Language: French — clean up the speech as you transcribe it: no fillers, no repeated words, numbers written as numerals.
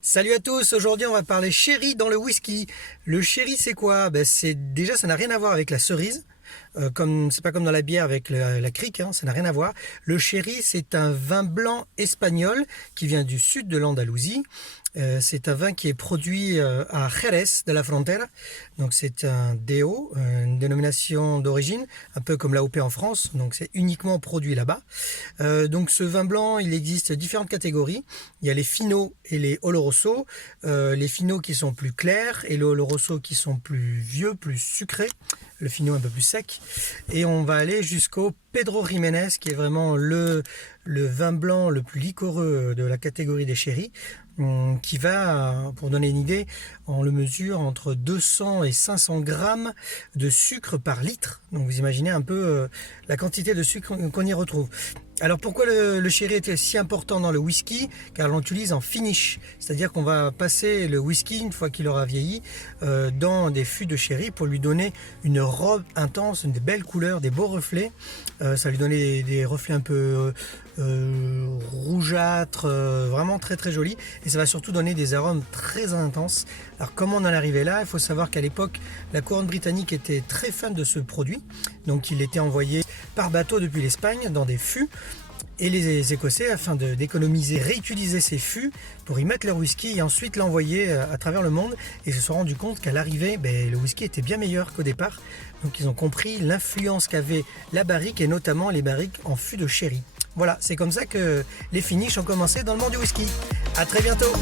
Salut à tous, aujourd'hui on va parler sherry dans le whisky. Le sherry c'est quoi? Déjà ça n'a rien à voir avec la cerise, comme c'est pas comme dans la bière avec la crique, hein, ça n'a rien à voir. Le sherry c'est un vin blanc espagnol qui vient du sud de l'Andalousie. C'est un vin qui est produit à Jerez de la Frontera, donc c'est un DO, une dénomination d'origine, un peu comme l'AOP en France, donc c'est uniquement produit là-bas. Donc ce vin blanc, il existe différentes catégories. Il y a les finos et les oloroso. Les finos qui sont plus clairs et les oloroso qui sont plus vieux, plus sucrés. Le fino un peu plus sec. Et on va aller jusqu'au Pedro Jiménez, qui est vraiment le vin blanc le plus liquoreux de la catégorie des sherry, qui va, pour donner une idée, on le mesure entre 200 et 500 grammes de sucre par litre. Donc vous imaginez un peu la quantité de sucre qu'on y retrouve. Alors pourquoi le sherry est si important dans le whisky? Car on l'utilise en finish, c'est-à-dire qu'on va passer le whisky, une fois qu'il aura vieilli, dans des fûts de sherry pour lui donner une robe intense, des belles couleurs, des beaux reflets. Ça va lui donner des reflets un peu rougeâtres, vraiment très très jolis, et ça va surtout donner des arômes très intenses. Alors comment on en est arrivé là? Il faut savoir qu'à l'époque la couronne britannique était très fan de ce produit, donc il était envoyé par bateau depuis l'Espagne dans des fûts, et les Écossais, afin d'économiser, réutilisaient ces fûts pour y mettre leur whisky et ensuite l'envoyer à travers le monde, et se sont rendus compte qu'à l'arrivée, le whisky était bien meilleur qu'au départ. Donc ils ont compris l'influence qu'avait la barrique, et notamment les barriques en fût de sherry. Voilà, c'est comme ça que les finishes ont commencé dans le monde du whisky. À très bientôt.